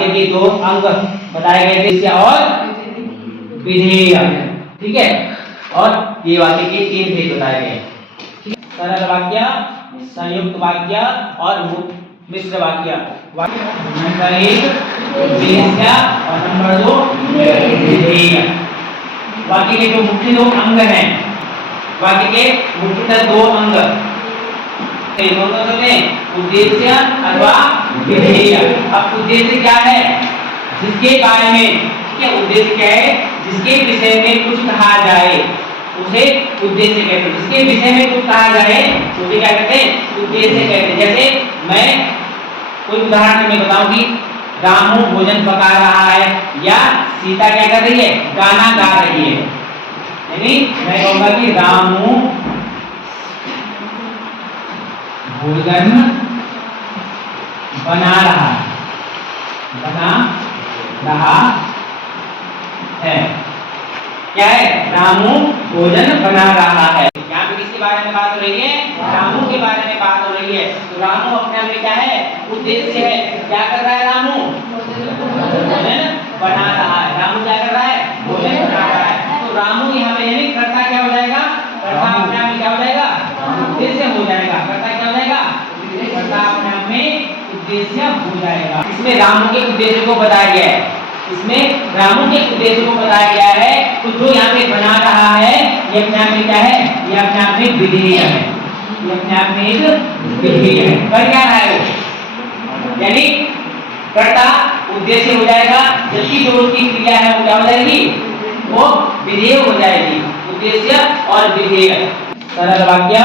वाक्य के दो अंग बताए गए थे और विधेय, ठीक है, और ये वाक्य के तीन भेद बताए गए, ठीक है। सरल वाक्य, संयुक्त वाक्य और मिश्र वाक्य। नंबर 1 उद्देश्य और नंबर 2 विधेय। वाक्य के जो मुख्य दो अंग हैं, वाक्य के मुख्यतः दो अंग उद्देश्य अथवा विधेय। अब उद्देश्य क्या है? जिसके बारे में, ठीक है, उद्देश्य क्या है? जिसके विषय में कुछ कहा जाए उसे उद्देश्य कहते हैं। जिसके विषय में कुछ कहा जाए उसे क्या कहते हैं? उद्देश्य कहते हैं। जैसे मैं कोई उदाहरण में बताऊं कि रामू भोजन पका रहा है या सीता क्या कर रही है? गाना गा रही है। यानी मैं कहूंगा कि रामू भोजन बना रहा है। क्या है? रामू भोजन बना रहा है। यहाँ पे किसके बारे में बात हो रही है? रामू के बारे में बात हो रही है। तो रामू अपने आप में क्या है? उद्देश्य है। क्या कर रहा है रामू? भोजन बना रहा है। रामू क्या कर रहा है? भोजन बना रहा है। तो रामू यहाँ पे यानी कर्ता क्या हो जाएगा? कर्ता अपने आप में क्या हो जाएगा? उद्देश्य हो जाएगा। कर्ता क्या हो जाएगा? कर्ता अपने आप में उद्देश्य हो जाएगा। इसमें रामू के उद्देश्य को बताया गया है। इसमें रामू के उद्देश्य को बताया गया है। तो जो यहाँ पे बना रहा है ये अपने आप में क्या है? ये अपने आप में विधेय है। ये अपने आप में एक विधेय है। कर क्या रहा है वो? यानी कर्ता उद्देश्य हो जाएगा, जबकि जो उसकी क्रिया है वो क्या हो जाएगी? वो विधेय हो जाएगी। उद्देश्य और विधेय। सरल वाक्य,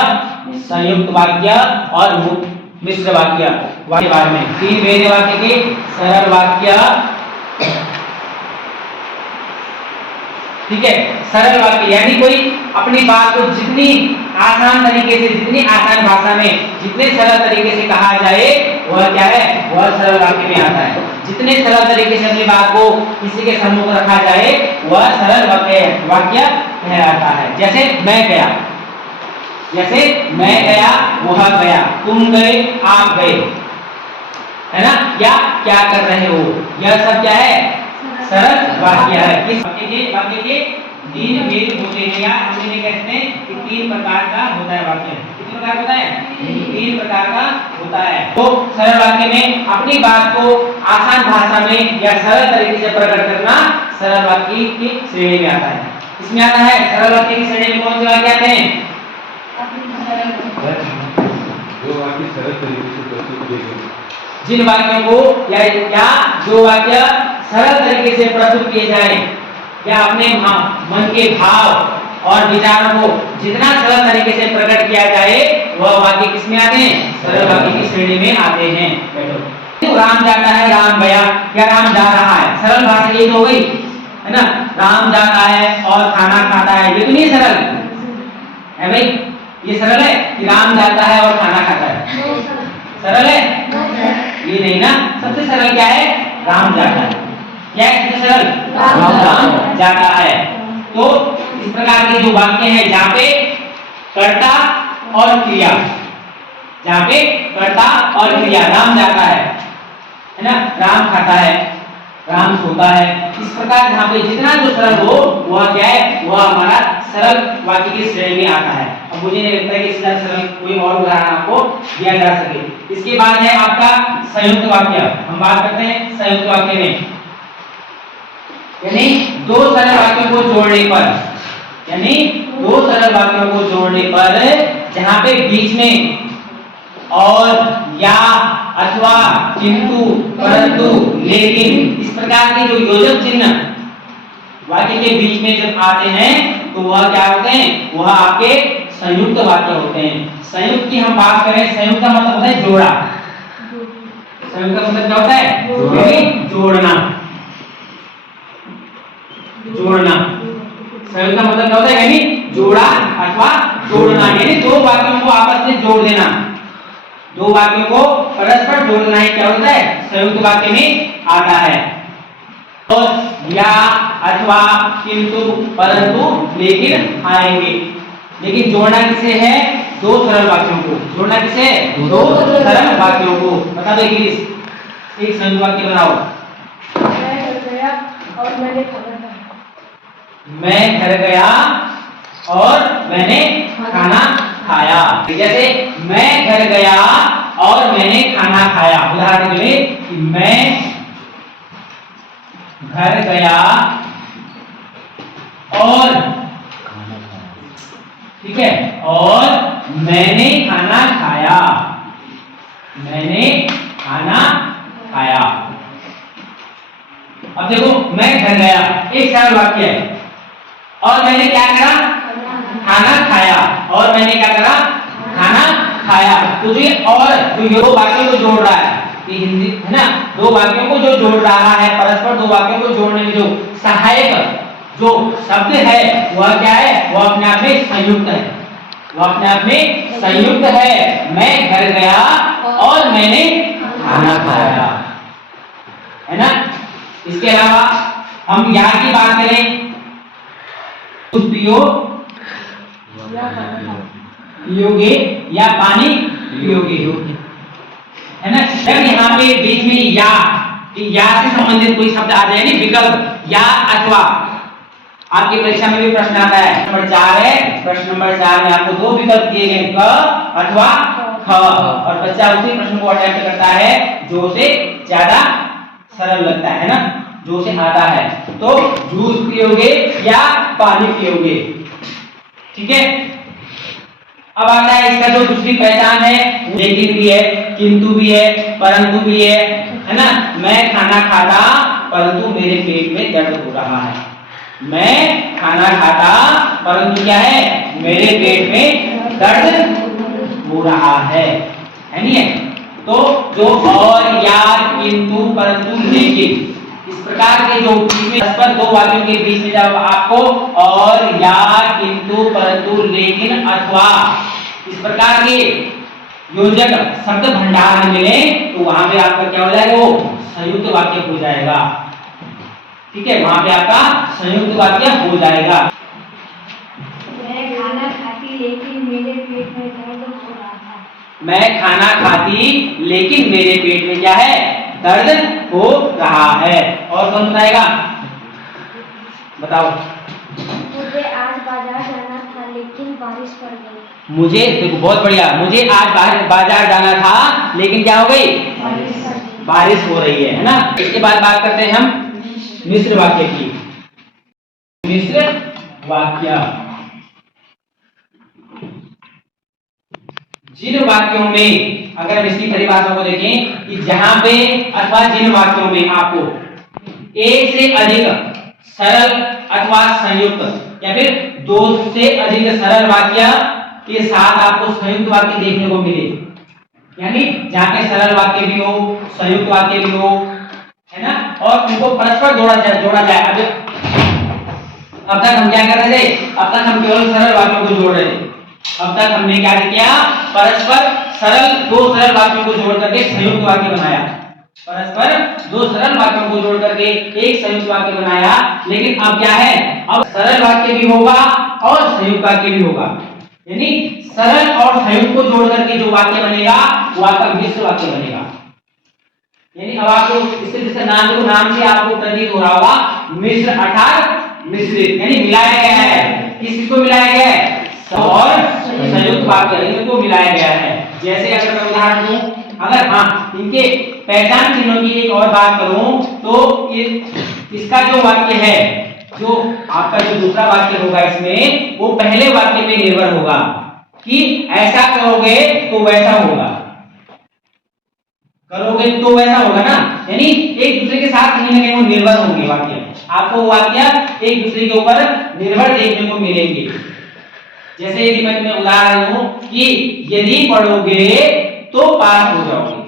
संयुक्त वाक्य और मिश्र वाक्य के बारे में। तीन भेद वाक्य के सरल वाक्य, ठीक है। सरल वाक्य यानी कोई अपनी बात को जितनी आसान तरीके से, जितनी आसान भाषा में, जितने सरल तरीके से कहा जाए वह क्या है? वह सरल वाक्य में आता है। जितने सरल तरीके से अपनी बात को किसी के सम्मुख रखा जाए वह सरल वाक्य कहलाता है। जैसे मैं गया, वह गया, तुम गए, आप गए, है ना? या क्या कर रहे हो, यह सब क्या है? सरल वाक्य है। इस वाक्य के तीन भेद होते हैं, या हम इन्हें कहते हैं कि तीन प्रकार का होता है वाक्य। कितने प्रकार होता है? तीन प्रकार का होता है। तो सरल वाक्य में अपनी बात को आसान भाषा में या सरल तरीके से प्रकट करना सरल वाक्य की श्रेणी में आता है। इसमें आता है सरल वाक्य की श्रेणी में कौन से वाक्य आते हैं? जो वाक्य सरल तरीके से प्रस्तुत किए गए, जिन वाक्यों को या जो वाक्य सरल तरीके से प्रस्तुत किए जाए या अपने मन के भाव और विचारों को जितना सरल तरीके से प्रकट किया जाए वह वाक्य किसमें आते हैं? सरल वाक्य की श्रेणी में आते हैं। बैठो। राम जाता है, राम गया, या राम जा रहा है। सरल भाषा ये तो हो गई, है ना? राम जाता है और खाना खाता है, ये तो नहीं सरल है भाई? ये सरल है कि राम जाता है और खाना खाता है? सरल है? ये नहीं ना। सबसे सरल क्या है? राम जाता है। क्या है सबसे सरल? राम जाता है। तो इस प्रकार के जो वाक्य हैं जहाँ पे कर्ता और क्रिया, राम जाता है ना? राम खाता है, राम सोता है। इस प्रकार जहाँ पे जितना जो सरल हो वह क्या है? वह हमारा सरल वाक्य की श्रेणी में आता है। अब मुझे नहीं लगता कि इसका सरल कोई और उदाहरण आपको दिया जा सके। इसके बाद है आपका संयुक्त वाक्य। हम बात करते हैं संयुक्त वाक्य में, यानी दो सरल वाक्यों को जोड़ने पर, जहां पे बीच में और, या, अथवा, किंतु, परंतु, लेकिन इस प्रकार के जो योजक चिन्ह वाक्य के बीच में जब आते हैं तो वह क्या होते हैं? वह आपके संयुक्त वाक्य होते हैं। संयुक्त की हम बात करें, संयुक्त का मतलब होता है जोड़ा। संयुक्त का मतलब क्या होता है? जोड़ना। संयुक्त का मतलब क्या होता है? यानी जोड़ा अथवा जोड़ना, यानी दो वाक्यों को आपस में जोड़ देना। दो वाक्यों को परस्पर जोड़ना ही क्या होता है? संयुक्त वाक्य में आता है। और या, अथवा, किंतु, परंतु, लेकिन आएंगे। लेकिन जोड़ना किसे है? दो सरल वाक्यों को। जोड़ना किसे है? दो सरल वाक्यों को। बता दो इंग्लिश, एक संयुक्त वाक्य बनाओ। और मैंने खाना खाया। मैं घर गया और मैंने खाना खाया। जैसे मैं घर गया और मैंने खाना खाया। उदाहरण के लिए कि मैं घर गया और ठीक है और मैंने खाना खाया। मैंने खाना खाया। अब देखो मैं घर गया एक सरल वाक्य है और मैंने क्या करा खाना खाया और मैंने क्या करा खाना खाया। तो जो और जो दो वाक्यों को जोड़ रहा है ये हिंदी है ना, दो वाक्यों को जो जोड़ रहा है परस्पर दो वाक्यों को जोड़ने में जो सहायक जो शब्द है वह क्या है, वह अपने आप में संयुक्त है। वह अपने आप में संयुक्त है। मैं घर गया और मैंने खाना खाया है ना। इसके अलावा हम यहाँ की बात करें दूध पियोगे या पानी पियोगे है ना। जब यहाँ पे बीच में या से संबंधित कोई शब्द आ जाए नहीं विकल्प या अथवा, आपकी परीक्षा में भी प्रश्न आता है नंबर 4 है। प्रश्न नंबर 4 में आपको दो विकल्प दिए गए क अथवा ख और बच्चा उसी प्रश्न को अटेम्प्ट करता है जो उसे ज्यादा सरल लगता है ना, जो उसे आता है। तो जूस पियोगे या पानी पियोगे, ठीक है। अब आता है इसका जो दूसरी पहचान है, लेकिन भी है, किंतु भी है, परंतु भी है ना। मैं खाना खाता परंतु मेरे पेट में दर्द हो रहा है। मैं खाना खाता परंतु क्या है, मेरे पेट में दर्द हो रहा है नहीं है। तो जो और या किंतु परंतु लेकिन इस प्रकार के जो बीच में परस्पर दो वाक्यों के बीच में जब आपको और या किंतु परंतु लेकिन अथवा इस प्रकार के योजक शब्द भंडार मिले तो वहां पे आपका क्या हो जाएगा, वो संयुक्त वाक्य हो जाएगा, ठीक है। वहां पे आपका संयुक्त वाक्य हो जाएगा। मैं खाना खाती लेकिन मेरे पेट में दर्द हो रहा था। मैं खाना खाती लेकिन मेरे पेट में क्या है, दर्द हो रहा है। और कौन बताएगा, बताओ। मुझे आज बाजार जाना था लेकिन बारिश पड़ गई। मुझे देखो बहुत बढ़िया, मुझे आज बाजार जाना था लेकिन क्या हो गई, बारिश हो रही है ना। इसके बाद बात करते हैं हम मिश्र वाक्य की। मिश्र वाक्य जिन वाक्यों में, अगर हम इसकी परिभाषा को देखें कि जहां पे अथवा जिन वाक्यों में आपको एक से अधिक सरल अथवा संयुक्त या फिर दो से अधिक सरल वाक्य के साथ आपको संयुक्त वाक्य देखने को मिले, यानी जहां पे सरल वाक्य भी हो संयुक्त वाक्य भी हो है ना, और उनको परस्पर जोड़ा जाए। अब तक हम क्या कर रहे थे, अब तक हम केवल सरल वाक्यों को जोड़ रहे थे। अब तक हमने क्या किया, परस्पर सरल दो सरल वाक्यों को जोड़ करके संयुक्त वाक्य बनाया। परस्पर दो सरल वाक्यों को जोड़ करके एक संयुक्त वाक्य बनाया। लेकिन अब क्या है, अब सरल वाक्य भी होगा और संयुक्त वाक्य भी होगा, यानी सरल और संयुक्त को जोड़ करके जो वाक्य बनेगा वो आपका मिश्र वाक्य बनेगा। यानी अब आपको इसके नाम से आपको प्रतीत हो रहा होगा मिश्र अर्थात मिश्रित, यानी मिलाया गया है। किसको मिलाया गया है, और संयुक्त वाक्य इनको मिलाया गया है। जैसे अगर मैं उदाहरण दूं, अगर हाँ इनके पहचान चिन्हों की एक और बात करूं तो ये इसका जो वाक्य है, जो आपका जो दूसरा वाक्य होगा इसमें, वो पहले वाक्य पे निर्भर होगा कि ऐसा करोगे तो वैसा होगा, करोगे तो वैसा होगा ना। यानी एक दूसरे के साथ कहीं ना कहीं वो निर्भर होंगे वाक्य, आपको वाक्य एक दूसरे के ऊपर निर्भर देखने को मिलेंगे। जैसे यदि मैं तुम्हें उदाहरण दूं कि यदि पढ़ोगे तो पास हो जाओगे।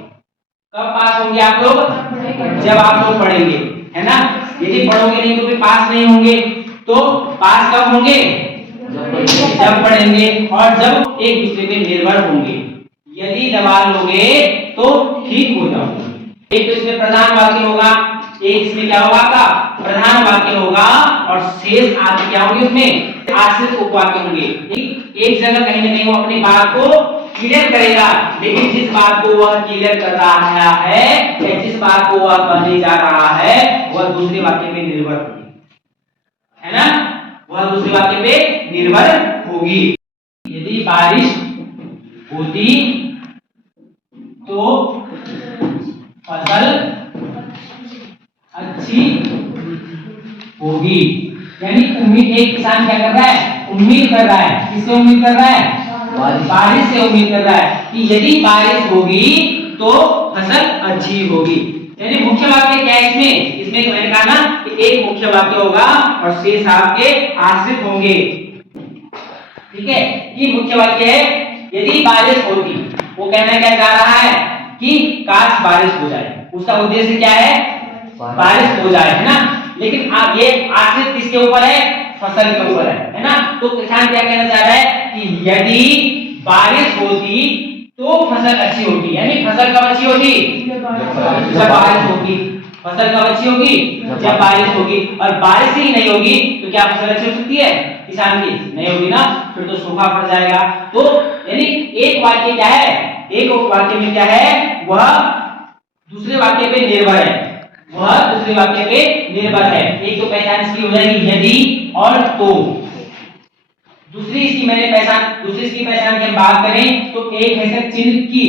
कब पास होंगे आप लोग, जब आप लोग पढ़ेंगे, है ना। यदि पढ़ोगे नहीं तो फिर पास नहीं होंगे। तो पास कब होंगे, जब पढ़ेंगे और जब एक दूसरे पे निर्भर होंगे। यदि दबा लोगे तो ठीक हो जाओगे। एक तो इसमें प्रधान वाक्य होगा, एक इसमें क्या होगा आपका प्रधान वाक्य होगा, और शेष आदि क्या होंगे, उसमें आश्रित उपवाक्य होंगे। एक जगह कहीं ना कहीं वो अपनी बात को क्लियर करेगा, लेकिन जिस बात को वह क्लियर कर रहा है या जिस बात को वह कहने जा रहा है वह दूसरे वाक्य पे निर्भर होगी, है ना, वह दूसरे वाक्य पे निर्भर होगी। यदि बारिश होती तो फसल अच्छी होगी। यानी उम्मीद, एक किसान क्या कर रहा है, उम्मीद कर रहा है, किससे उम्मीद कर रहा है, बारिश से उम्मीद कर रहा है कि यदि बारिश होगी तो फसल अच्छी होगी। यानी मुख्य वाक्य क्या है इसमें, इसमें मैंने कहा ना कि एक मुख्य वाक्य होगा और शेष आपके आश्रित होंगे। ठीक है, ये मुख्य वाक्य है यदि बारिश होती, वो कहना क्या चाह रहा है कि काश बारिश हो जाए, उसका उद्देश्य क्या है, बारिश हो जाए, है ना। लेकिन आप ये आश्रित किसके ऊपर है, फसल के ऊपर है ना। तो किसान क्या कहना चाह रहा है कि यदि बारिश होती तो फसल अच्छी होती। यानी फसल कब अच्छी होगी, जब बारिश होगी। फसल कब अच्छी होगी, जब बारिश होगी। और बारिश ही नहीं होगी तो क्या फसल अच्छी हो सकती है किसान की, नहीं होगी ना, फिर तो सूखा पड़ जाएगा। तो यानी एक वाक्य क्या है, एक वाक्य में क्या है, वह दूसरे वाक्य पे निर्भर है, वह दूसरे वाक्य पे निर्भर है। एक तो पहचान इसकी हो जाएगी यदि और तो। दूसरी इसकी मैंने पहचान, दूसरी इसकी पहचान की हम बात करें तो एक है सर चिन्ह की,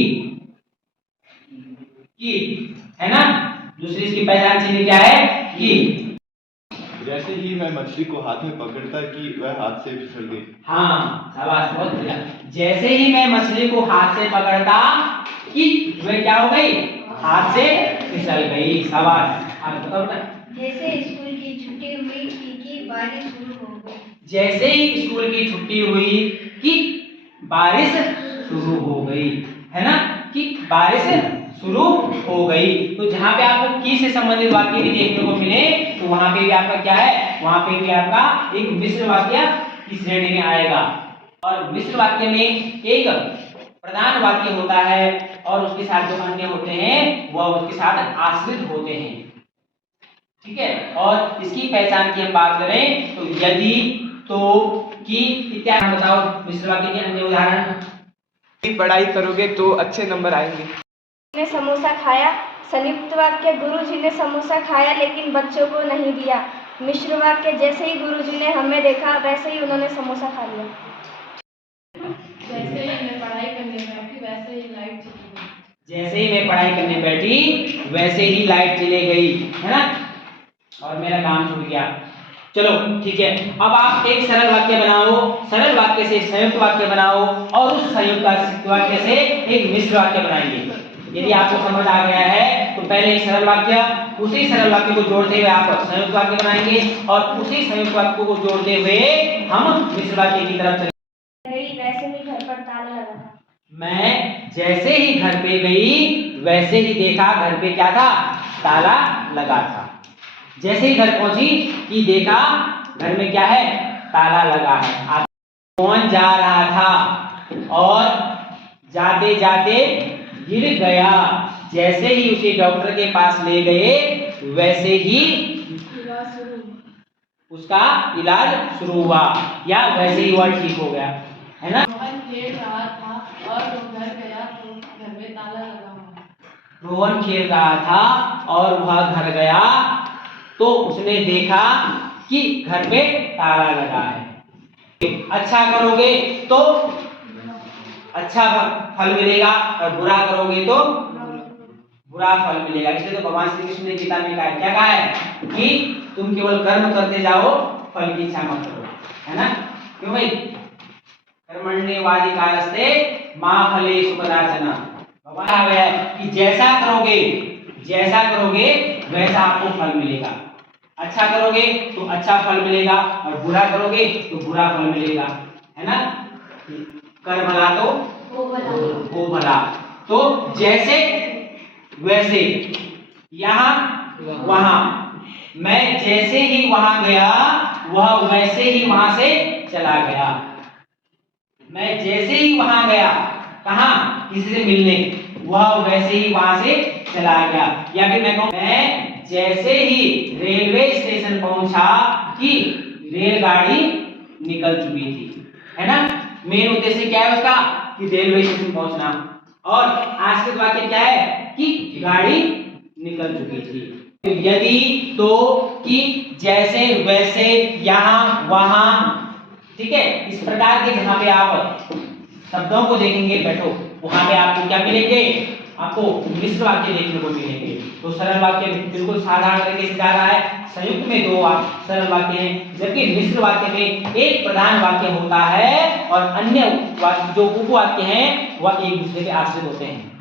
है ना। दूसरी इसकी पहचान चिन्ह क्या है, की। जैसे ही मैं मछली को हाथ में पकड़ता कि वह हाथ से फिसल गई। हाँ शाबाश, बहुत बढ़िया। जैसे ही मैं मछली को हाथ से पकड़ता कि वह क्या हो गई, हाथ से फिसल गई। शाबाश, आप बताओ बेटा। जैसे स्कूल की छुट्टी हुई कि बारिश शुरू हो गई। जैसे ही स्कूल की छुट्टी हुई कि बारिश शुरू हो गई, है ना, कि बारिश शुरू हो गई। तो जहां पे आपको की से संबंधित वाक्य भी देखने को मिले तो वहां पे भी आपका क्या है, वहां पे भी आपका एक मिश्र वाक्य इस श्रेणी में आएगा। और मिश्र वाक्य में एक प्रधान वाक्य होता है और उसके साथ जो अन्य होते हैं वह उसके साथ आश्रित होते हैं। ठीक है, और इसकी पहचान की हम बात करें तो यदि, तो, कि इत्यादि। बताओ मिश्र वाक्य के अन्य उदाहरण। पढ़ाई करोगे तो अच्छे नंबर आएंगे। ने समोसा खाया। संयुक्त वाक्य गुरुजी ने समोसा खाया लेकिन बच्चों को नहीं दिया। मिश्र वाक्य जैसे ही गुरुजी ने हमें देखा वैसे ही उन्होंने समोसा खा लिया। जैसे ही मैं पढ़ाई करने बैठी वैसे ही लाइट चली गई। जैसे ही मैं पढ़ाई करने बैठी वैसे ही लाइट चली गई, है ना, और मेरा काम छूट गया। चलो ठीक है, अब आप एक सरल वाक्य बनाओ, सरल वाक्य से संयुक्त वाक्य बनाओ और उस संयुक्त वाक्य से एक मिश्र वाक्य बनाएंगे। यदि आपको समझ आ गया है तो पहले एक सरल वाक्य, उसी सरल वाक्य को जोड़ते हुए आप संयुक्त वाक्य बनाएंगे और उसी संयुक्त वाक्य को जोड़ते हुए हम मिश्र वाक्य की तरफ चलेंगे। वैसे ही घर पर ताला लगा था। मैं जैसे ही घर पे गई वैसे ही देखा घर पे क्या था, ताला लगा था। जैसे ही घर पहुंची कि देखा घर में क्या है, ताला लगा है। आप कौन जा रहा था और जाते जाते गिर गया। जैसे ही उसे डॉक्टर के पास ले गए वैसे ही उसका इलाज शुरू हुआ या वैसे ही वह ठीक हो गया, है ना। रोहन खेल रहा था और वो घर गया तो घर में ताला लगा हुआ। रोहन खेल रहा था और वह घर गया तो उसने देखा कि घर पे ताला लगा है। अच्छा करोगे तो अच्छा फल मिलेगा और बुरा करोगे तो बुरा फल मिलेगा। इसलिए तो भगवान श्री कृष्ण ने गीता में कहा है, क्या कहा है कि तुम केवल कर्म करते जाओ, फल की इच्छा मत करो, है ना। क्यों भाई, कर्मण्येवाधिकारस्ते मा फलेषु कदाचन। भगवान कहा गया है कि जैसा करोगे वैसा आपको फल मिलेगा। अच्छा करोगे तो अच्छा फल मिलेगा और बुरा करोगे तो बुरा फल मिलेगा, है ना। कर भला तो हो भला। तो जैसे वैसे, यहाँ वहां, मैं जैसे ही वहां गया वह वैसे ही वहां से चला गया। मैं जैसे ही वहां गया, कहां, किसी से मिलने, वह वैसे ही वहां से चला गया। या फिर मैं कहूं, मैं जैसे ही रेलवे स्टेशन पहुंचा कि रेलगाड़ी निकल चुकी थी, है ना। मेन उद्देश्य क्या है उसका, कि रेलवे स्टेशन पहुंचना। और आश्रित वाक्य क्या है कि गाड़ी निकल चुकी थी। यदि, तो, कि, जैसे, वैसे, यहाँ, वहां, ठीक है। इस प्रकार के जहां पे आप शब्दों को देखेंगे बैठो, वहां पे आपको क्या मिलेंगे, आपको मिश्र वाक्य देखने को मिलेंगे। तो सरल वाक्य बिल्कुल साधारण तरीके से जा रहा है, संयुक्त में 2 सरल वाक्य हैं, जबकि मिश्र वाक्य में एक प्रधान वाक्य होता है और अन्य जो उपवाक्य हैं वह एक दूसरे के आश्रित होते हैं।